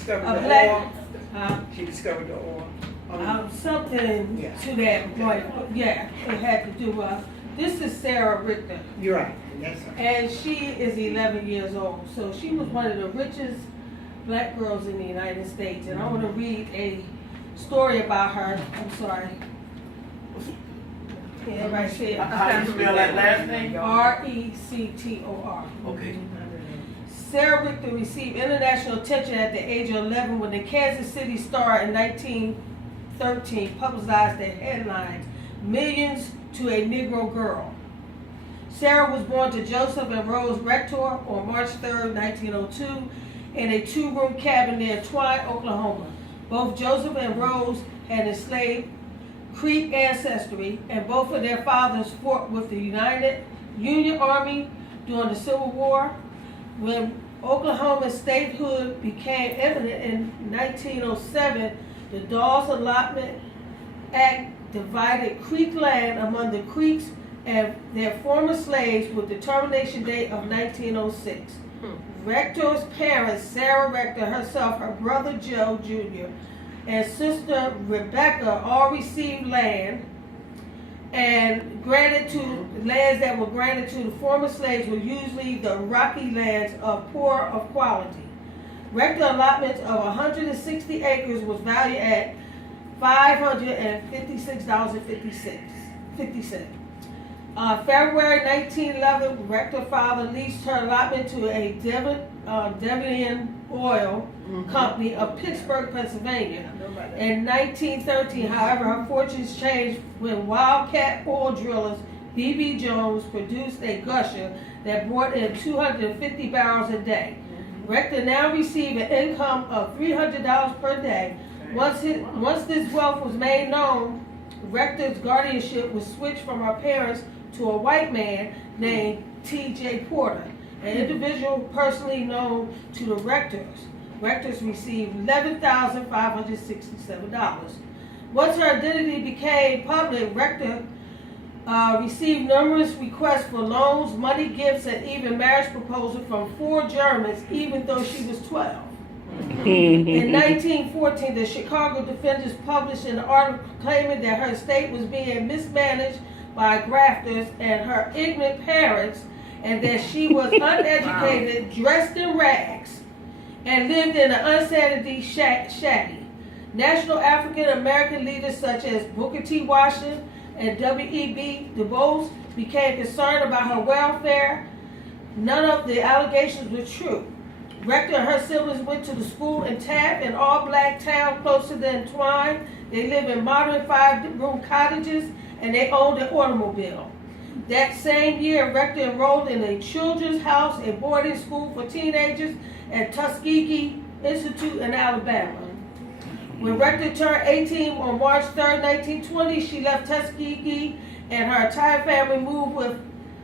discovered A the black, oil. She discovered the oil. something Yeah. to that point. Yeah, it had to do. This is Sarah Richter, You're right. That's right. and she is 11 years old. So she was one of the richest black girls in the United States. And I want to read a story about her. I'm sorry. Can everybody say it? How you spell that last name? Rector. Okay. Sarah Richter received international attention at the age of 11 when the Kansas City Star in 1913 publicized the headlines, "Millions to a Negro Girl." Sarah was born to Joseph and Rose Rector on March 3rd, 1902, in a two-room cabin near Twine, Oklahoma. Both Joseph and Rose had enslaved Creek ancestry, and both of their fathers fought with the Union Army during the Civil War. When Oklahoma statehood became evident in 1907, the Dawes Allotment Act divided Creek land among the Creeks and their former slaves with the termination date of 1906. Rector's parents, Sarah Rector herself, her brother Joe Jr., and sister Rebecca all received land and lands that were granted to the former slaves were usually the rocky lands of poor of quality. Rector allotments of 160 acres was valued at $556.50. February 1911, Rector father leased her allotment to a Devian Oil Company of Pittsburgh, Pennsylvania. In 1913, however, her fortunes changed when Wildcat oil drillers B.B. Jones produced a gusher that brought in 250 barrels a day. Rector now received an income of $300 per day. Once this wealth was made known, Rector's guardianship was switched from her parents to a white man named T.J. Porter, an individual personally known to the Rectors. Rectors received $11,567. Once her identity became public, Rector received numerous requests for loans, money gifts, and even marriage proposals from 4 Germans, even though she was 12. In 1914, the Chicago Defenders published an article claiming that her estate was being mismanaged by grafters and her ignorant parents, and that she was uneducated, dressed in rags, and lived in an unsanitary shanty. National African American leaders such as Booker T. Washington and W.E.B. Du Bois became concerned about her welfare. None of the allegations were true. Rector and her siblings went to the school in Taft, an all-black town closer than Twine. They live in modern 5-room cottages, and they owned an automobile. That same year, Rector enrolled in a children's house and boarding school for teenagers at Tuskegee Institute in Alabama. When Rector turned 18 on March 3rd, 1920, she left Tuskegee, and her entire family moved with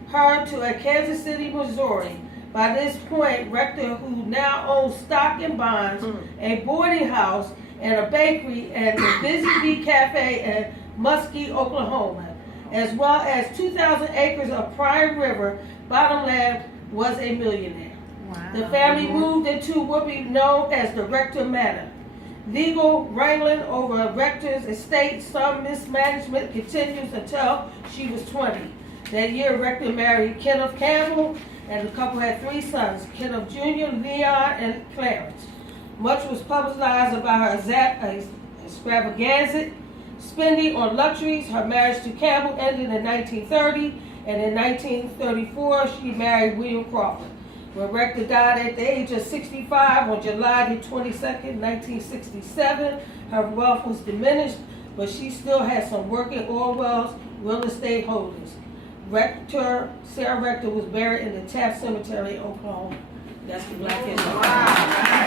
her to Kansas City, Missouri. By this point, Rector, who now owns stock and bonds, a boarding house, and a bakery, and the Busy Bee Cafe in Muskie, Oklahoma, as well as 2,000 acres of prime river bottomland, was a millionaire. Wow. The family moved into what we know as the Rector Manor. Legal wrangling over Rector's estate, some mismanagement continues until she was 20. That year, Rector married Kenneth Campbell, and the couple had 3 sons, Kenneth Jr., Leon, and Clarence. Much was publicized about her extravagant spending on luxuries. Her marriage to Campbell ended in 1930, and in 1934, she married William Crawford. When Rector died at the age of 65 on July the 22nd, 1967, her wealth was diminished, but she still had some working oil wells, real estate holdings. Sarah Rector was buried in the Taft Cemetery in Oklahoma. That's the Black History. Wow.